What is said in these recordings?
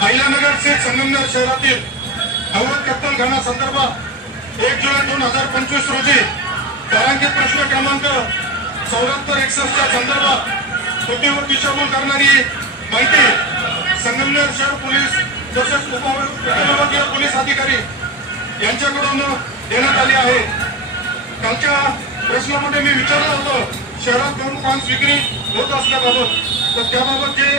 अहिल्यानगर से संगमनेर शहरातील अवैध कत्तलखाना संदर्भात एक जुलै दोन हजार पंचवीस रोजी तारांकित प्रश्न क्रमांक चौऱ्याहत्तर एकसष्टच्या संदर्भात कृतीवर व दिशाभूल करणारी माहिती संगमनेर शहर पोलीस तसेच उपविभागीय पोलीस अधिकारी यांच्याकडून देण्यात आली आहे. कालच्या प्रश्नामध्ये मी विचारलं होतं शहरात दोन पाच विक्री होत असल्याबाबत. तर त्याबाबत जे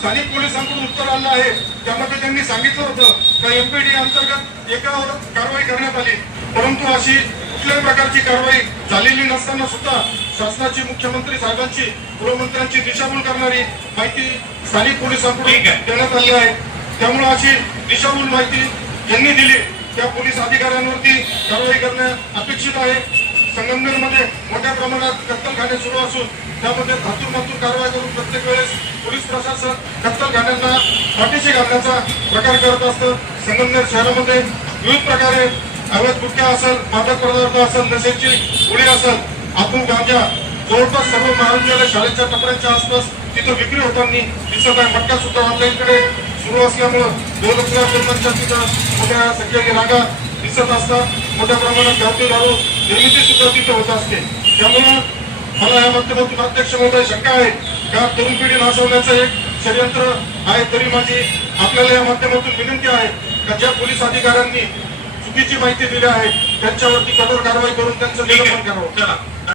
स्थानिक पोलिसांकडून उत्तर आलं आहे. त्यामध्ये त्यांनी सांगितलं होतं का एमपीडी अंतर्गत एकावर कारवाई करण्यात आली. परंतु अशी कुठल्याही प्रकारची कारवाई झालेली नसताना सुद्धा शासनाची मुख्यमंत्री साहेबांची गृहमंत्र्यांची दिशाभूल करणारी माहिती स्थानिक पोलिसांकडून देण्यात आली आहे. त्यामुळे अशी दिशाभूल माहिती ज्यांनी दिली त्या पोलीस अधिकाऱ्यांवरती कारवाई करणे अपेक्षित आहे. संगमनेरमध्ये मोठ्या प्रमाणात कत्तलखाने सुरू असून त्यामध्ये धातूर मातूर कारवाई करून प्रत्येक वेळेस प्रशासन प्रशासन कत्तलखान्यांना पाठीशी घालण्याचा प्रकार करत असतं. संगमनेर शहरामध्ये विविध प्रकारे अवैध गुटख्या असेल मादक पदार्थ असेल नशेची गोळी असेल आतून गांजा जवळपास सर्व महाविद्यालय शाळेच्या टपऱ्यांच्या आसपास तिथं विक्री होताना दिसत आहे. मटका सुद्धा ऑनलाईन कडे सुरू असल्यामुळं दोन हजार जन्मांच्या तिथं मोठ्या संख्येने रागा दिसत असतात. मोठ्या प्रमाणात गावठी दारू निर्मिती सुद्धा तिथे होत असते. त्यामुळं मला या माध्यमातून अध्यक्ष महोदय शंका आहे. का तरुण पिढी नासवण्याचं एक षडयंत्र आहे तरी माझी आपल्याला या माध्यमातून विनंती आहे का ज्या पोलीस अधिकाऱ्यांनी चुकीची माहिती दिली आहे त्यांच्यावरती कठोर कारवाई करून त्यांचं निलंबन करावं.